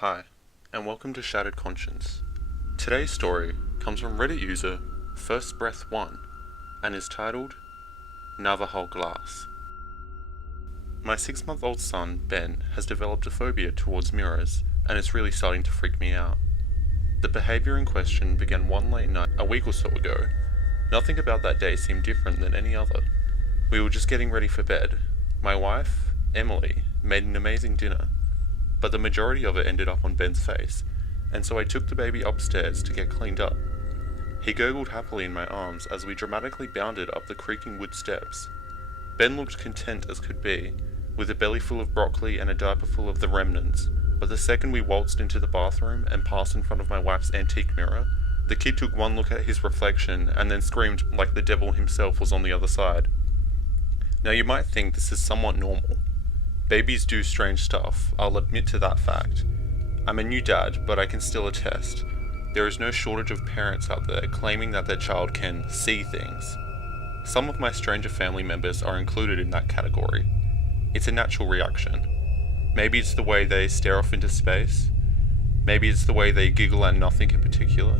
Hi, and welcome to Shattered Conscience. Today's story comes from Reddit user First Breath 1 and is titled Navajo Glass. My 6-month-old son, Ben, has developed a phobia towards mirrors, and it's really starting to freak me out. The behaviour in question began one late night a week or so ago. Nothing about that day seemed different than any other. We were just getting ready for bed. My wife, Emily, made an amazing dinner, but the majority of it ended up on Ben's face, and so I took the baby upstairs to get cleaned up. He gurgled happily in my arms as we dramatically bounded up the creaking wood steps. Ben looked content as could be, with a belly full of broccoli and a diaper full of the remnants, but the second we waltzed into the bathroom and passed in front of my wife's antique mirror, the kid took one look at his reflection and then screamed like the devil himself was on the other side. Now you might think this is somewhat normal. Babies do strange stuff, I'll admit to that fact. I'm a new dad, but I can still attest. There is no shortage of parents out there claiming that their child can see things. Some of my stranger family members are included in that category. It's a natural reaction. Maybe it's the way they stare off into space. Maybe it's the way they giggle at nothing in particular.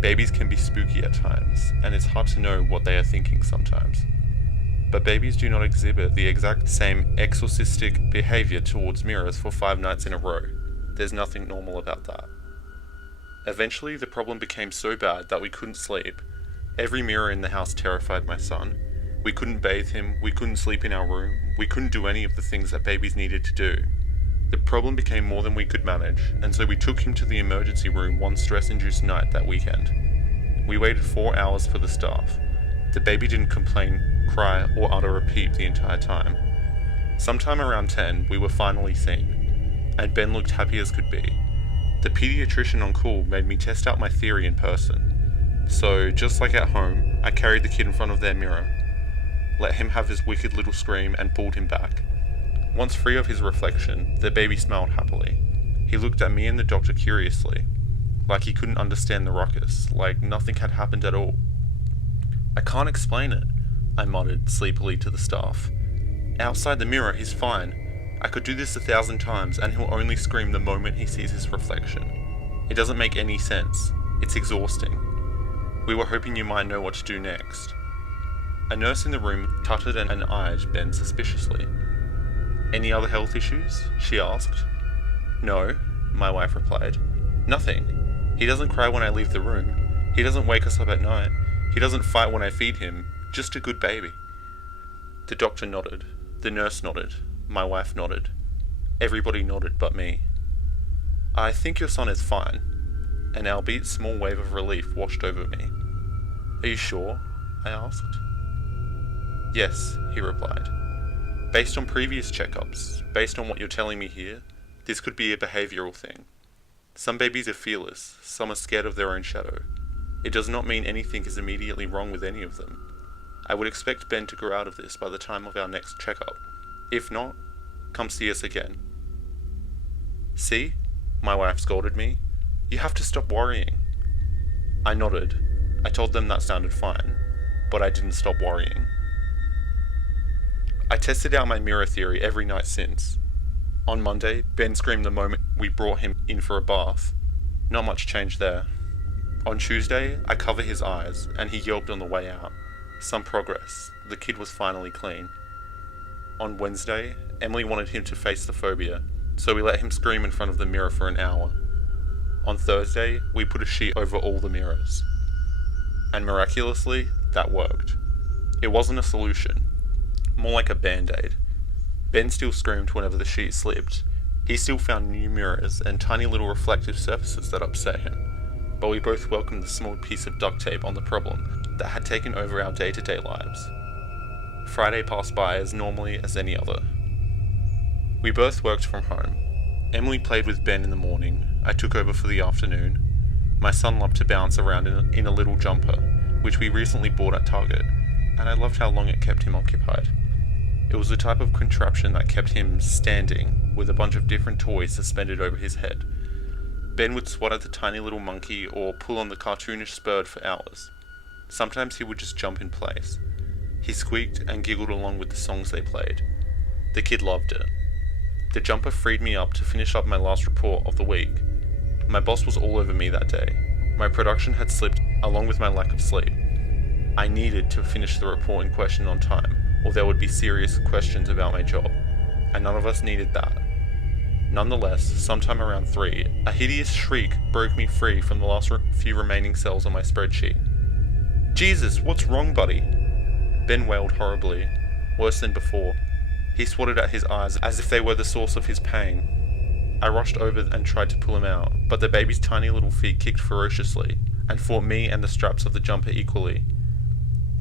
Babies can be spooky at times, and it's hard to know what they are thinking sometimes. But babies do not exhibit the exact same exorcistic behaviour towards mirrors for 5 nights in a row. There's nothing normal about that. Eventually, the problem became so bad that we couldn't sleep. Every mirror in the house terrified my son. We couldn't bathe him, we couldn't sleep in our room, we couldn't do any of the things that babies needed to do. The problem became more than we could manage, and so we took him to the emergency room one stress-induced night that weekend. We waited 4 hours for the staff. The baby didn't complain, cry, or utter a peep the entire time. Sometime around 10, we were finally seen, and Ben looked happy as could be. The pediatrician on call made me test out my theory in person. So, just like at home, I carried the kid in front of their mirror, let him have his wicked little scream, and pulled him back. Once free of his reflection, the baby smiled happily. He looked at me and the doctor curiously, like he couldn't understand the ruckus, like nothing had happened at all. "I can't explain it," I muttered sleepily to the staff. "Outside the mirror, he's fine. I could do this 1,000 times and he'll only scream the moment he sees his reflection. It doesn't make any sense. It's exhausting. We were hoping you might know what to do next." A nurse in the room tutted and eyed Ben suspiciously. "Any other health issues?" she asked. "No," my wife replied. "Nothing. He doesn't cry when I leave the room. He doesn't wake us up at night. He doesn't fight when I feed him. Just a good baby." The doctor nodded. The nurse nodded. My wife nodded. Everybody nodded but me. "I think your son is fine." An albeit small wave of relief washed over me. "Are you sure?" I asked. "Yes," he replied. "Based on previous checkups, based on what you're telling me here, this could be a behavioural thing. Some babies are fearless, some are scared of their own shadow. It does not mean anything is immediately wrong with any of them. I would expect Ben to grow out of this by the time of our next checkup. If not, come see us again." "See?" my wife scolded me. "You have to stop worrying." I nodded. I told them that sounded fine, but I didn't stop worrying. I tested out my mirror theory every night since. On Monday, Ben screamed the moment we brought him in for a bath. Not much change there. On Tuesday, I cover his eyes, and he yelped on the way out. Some progress. The kid was finally clean. On Wednesday, Emily wanted him to face the phobia, so we let him scream in front of the mirror for an hour. On Thursday, we put a sheet over all the mirrors. And miraculously, that worked. It wasn't a solution, more like a band-aid. Ben still screamed whenever the sheet slipped. He still found new mirrors and tiny little reflective surfaces that upset him. But we both welcomed the small piece of duct tape on the problem that had taken over our day-to-day lives. Friday passed by as normally as any other. We both worked from home. Emily played with Ben in the morning. I took over for the afternoon. My son loved to bounce around in a little jumper, which we recently bought at Target, and I loved how long it kept him occupied. It was the type of contraption that kept him standing, with a bunch of different toys suspended over his head. Ben would swat at the tiny little monkey or pull on the cartoonish bird for hours. Sometimes he would just jump in place. He squeaked and giggled along with the songs they played. The kid loved it. The jumper freed me up to finish up my last report of the week. My boss was all over me that day. My production had slipped along with my lack of sleep. I needed to finish the report in question on time, or there would be serious questions about my job, and none of us needed that. Nonetheless, sometime around 3, a hideous shriek broke me free from the last few remaining cells on my spreadsheet. "Jesus, what's wrong, buddy?" Ben wailed horribly, worse than before. He swatted at his eyes as if they were the source of his pain. I rushed over and tried to pull him out, but the baby's tiny little feet kicked ferociously, and fought me and the straps of the jumper equally.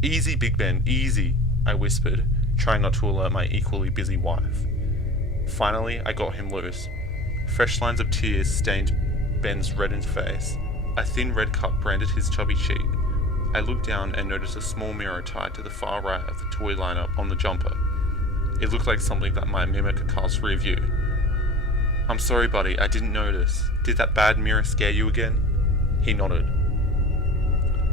"Easy, Big Ben, easy," I whispered, trying not to alert my equally busy wife. Finally, I got him loose. Fresh lines of tears stained Ben's reddened face. A thin red cup branded his chubby cheek. I looked down and noticed a small mirror tied to the far right of the toy lineup on the jumper. It looked like something that might mimic a car's rear view. "I'm sorry, buddy, I didn't notice. Did that bad mirror scare you again?" He nodded.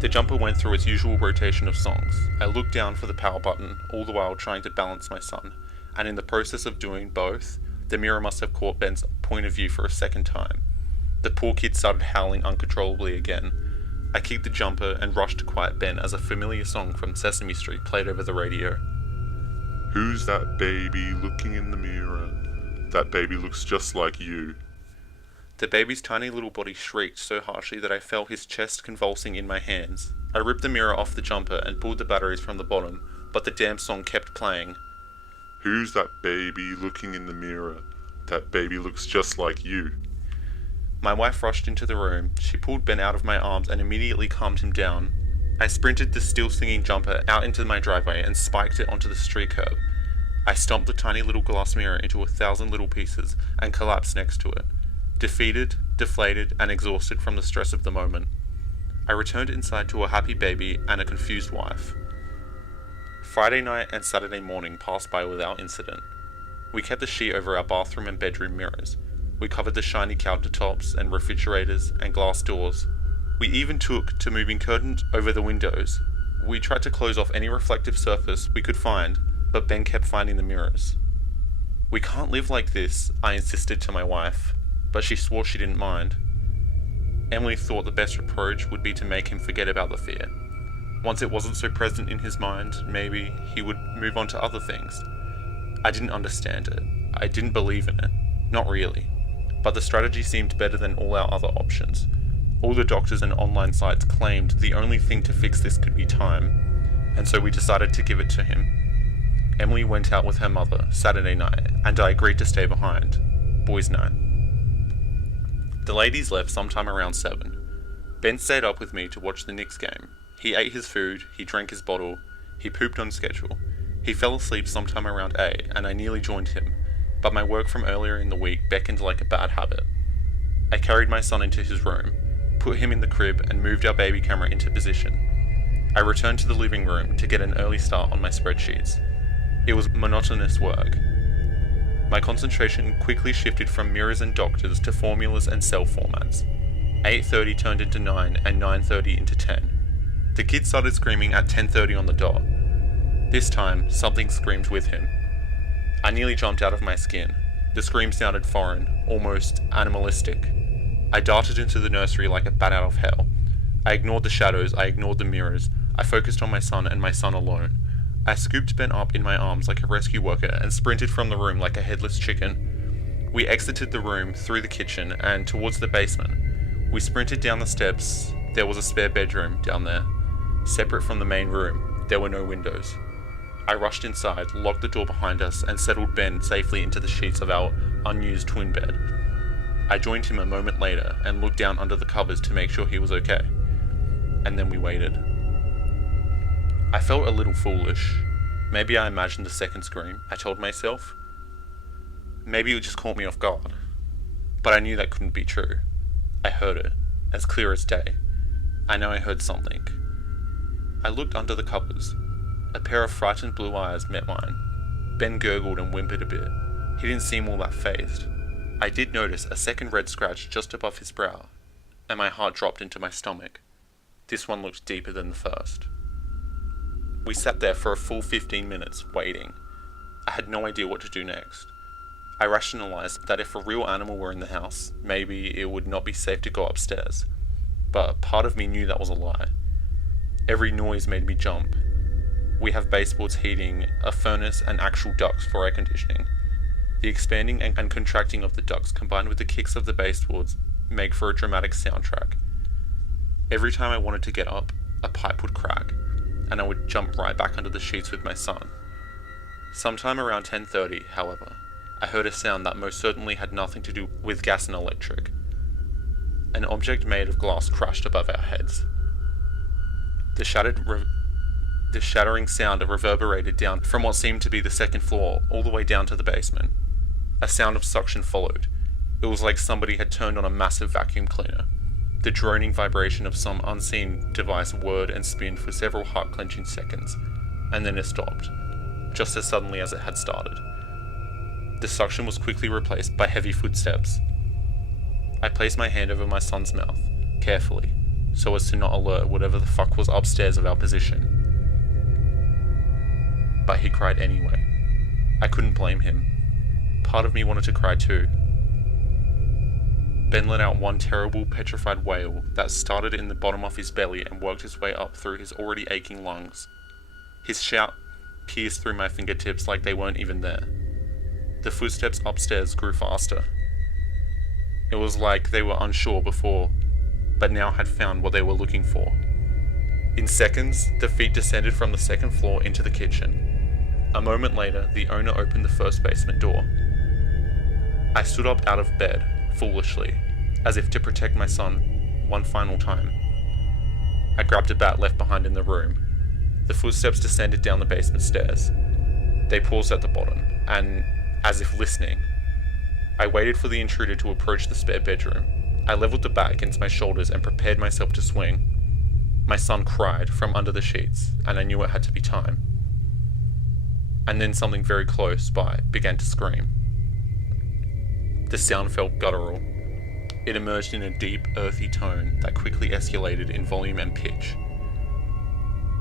The jumper went through its usual rotation of songs. I looked down for the power button, all the while trying to balance my son, and in the process of doing both, the mirror must have caught Ben's point of view for a second time. The poor kid started howling uncontrollably again. I kicked the jumper and rushed to quiet Ben as a familiar song from Sesame Street played over the radio. "Who's that baby looking in the mirror? That baby looks just like you." The baby's tiny little body shrieked so harshly that I felt his chest convulsing in my hands. I ripped the mirror off the jumper and pulled the batteries from the bottom, but the damn song kept playing. "Who's that baby looking in the mirror? That baby looks just like you." My wife rushed into the room. She pulled Ben out of my arms and immediately calmed him down. I sprinted the still singing jumper out into my driveway and spiked it onto the street curb. I stomped the tiny little glass mirror into 1,000 little pieces and collapsed next to it. Defeated, deflated, and exhausted from the stress of the moment, I returned inside to a happy baby and a confused wife. Friday night and Saturday morning passed by without incident. We kept the sheet over our bathroom and bedroom mirrors. We covered the shiny countertops and refrigerators and glass doors. We even took to moving curtains over the windows. We tried to close off any reflective surface we could find, but Ben kept finding the mirrors. "We can't live like this," I insisted to my wife, but she swore she didn't mind. Emily thought the best approach would be to make him forget about the fear. Once it wasn't so present in his mind, maybe he would move on to other things. I didn't understand it. I didn't believe in it. Not really. But the strategy seemed better than all our other options. All the doctors and online sites claimed the only thing to fix this could be time, and so we decided to give it to him. Emily went out with her mother Saturday night, and I agreed to stay behind. Boys' night. The ladies left sometime around 7. Ben stayed up with me to watch the Knicks game. He ate his food, he drank his bottle, he pooped on schedule. He fell asleep sometime around 8, and I nearly joined him, but my work from earlier in the week beckoned like a bad habit. I carried my son into his room, put him in the crib, and moved our baby camera into position. I returned to the living room to get an early start on my spreadsheets. It was monotonous work. My concentration quickly shifted from mirrors and doctors to formulas and cell formats. 8:30 turned into 9 and 9:30 into 10. The kid started screaming at 10:30 on the dot. This time, something screamed with him. I nearly jumped out of my skin. The scream sounded foreign, almost animalistic. I darted into the nursery like a bat out of hell. I ignored the shadows, I ignored the mirrors. I focused on my son and my son alone. I scooped Ben up in my arms like a rescue worker and sprinted from the room like a headless chicken. We exited the room, through the kitchen, and towards the basement. We sprinted down the steps. There was a spare bedroom down there. Separate from the main room, there were no windows. I rushed inside, locked the door behind us, and settled Ben safely into the sheets of our unused twin bed. I joined him a moment later and looked down under the covers to make sure he was okay. And then we waited. I felt a little foolish. Maybe I imagined the second scream, I told myself. Maybe it just caught me off guard. But I knew that couldn't be true. I heard it, as clear as day. I know I heard something. I looked under the covers. A pair of frightened blue eyes met mine. Ben gurgled and whimpered a bit. He didn't seem all that fazed. I did notice a second red scratch just above his brow, and my heart dropped into my stomach. This one looked deeper than the first. We sat there for a full 15 minutes, waiting. I had no idea what to do next. I rationalized that if a real animal were in the house, maybe it would not be safe to go upstairs. But part of me knew that was a lie. Every noise made me jump. We have baseboards heating, a furnace, and actual ducts for air conditioning. The expanding and contracting of the ducts combined with the kicks of the baseboards make for a dramatic soundtrack. Every time I wanted to get up, a pipe would crack, and I would jump right back under the sheets with my son. Sometime around 10:30, however, I heard a sound that most certainly had nothing to do with gas and electric. An object made of glass crashed above our heads. The shattering sound reverberated down from what seemed to be the second floor all the way down to the basement. A sound of suction followed. It was like somebody had turned on a massive vacuum cleaner. The droning vibration of some unseen device whirred and spinned for several heart-clenching seconds, and then it stopped, just as suddenly as it had started. The suction was quickly replaced by heavy footsteps. I placed my hand over my son's mouth, carefully, so as to not alert whatever the fuck was upstairs of our position. But he cried anyway. I couldn't blame him. Part of me wanted to cry too. Ben let out one terrible, petrified wail that started in the bottom of his belly and worked its way up through his already aching lungs. His shout pierced through my fingertips like they weren't even there. The footsteps upstairs grew faster. It was like they were unsure before, but now had found what they were looking for. In seconds, the feet descended from the second floor into the kitchen. A moment later, the owner opened the first basement door. I stood up out of bed, foolishly, as if to protect my son one final time. I grabbed a bat left behind in the room. The footsteps descended down the basement stairs. They paused at the bottom, and, as if listening, I waited for the intruder to approach the spare bedroom. I leveled the bat against my shoulders and prepared myself to swing. My son cried from under the sheets, and I knew it had to be time. And then something very close by began to scream. The sound felt guttural. It emerged in a deep, earthy tone that quickly escalated in volume and pitch.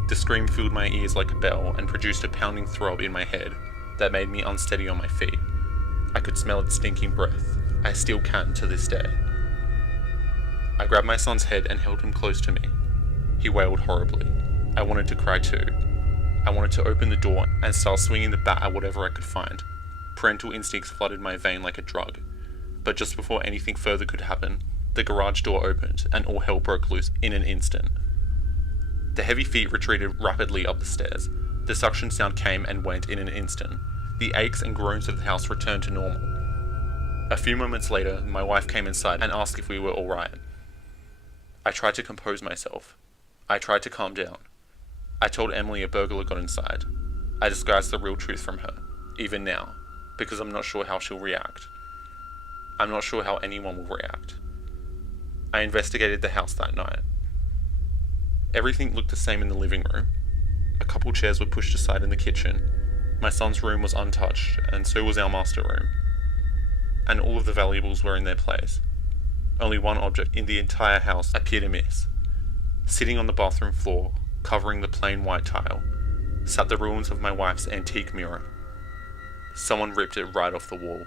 The scream filled my ears like a bell and produced a pounding throb in my head that made me unsteady on my feet. I could smell its stinking breath. I still can to this day. I grabbed my son's head and held him close to me. He wailed horribly. I wanted to cry too. I wanted to open the door and start swinging the bat at whatever I could find. Parental instincts flooded my vein like a drug. But just before anything further could happen, the garage door opened and all hell broke loose in an instant. The heavy feet retreated rapidly up the stairs. The suction sound came and went in an instant. The aches and groans of the house returned to normal. A few moments later, my wife came inside and asked if we were alright. I tried to compose myself. I tried to calm down. I told Emily a burglar got inside. I disguised the real truth from her, even now, because I'm not sure how she'll react. I'm not sure how anyone will react. I investigated the house that night. Everything looked the same in the living room. A couple chairs were pushed aside in the kitchen. My son's room was untouched, and so was our master room. And all of the valuables were in their place. Only one object in the entire house appeared amiss. Sitting on the bathroom floor, covering the plain white tile, sat the ruins of my wife's antique mirror. Someone ripped it right off the wall.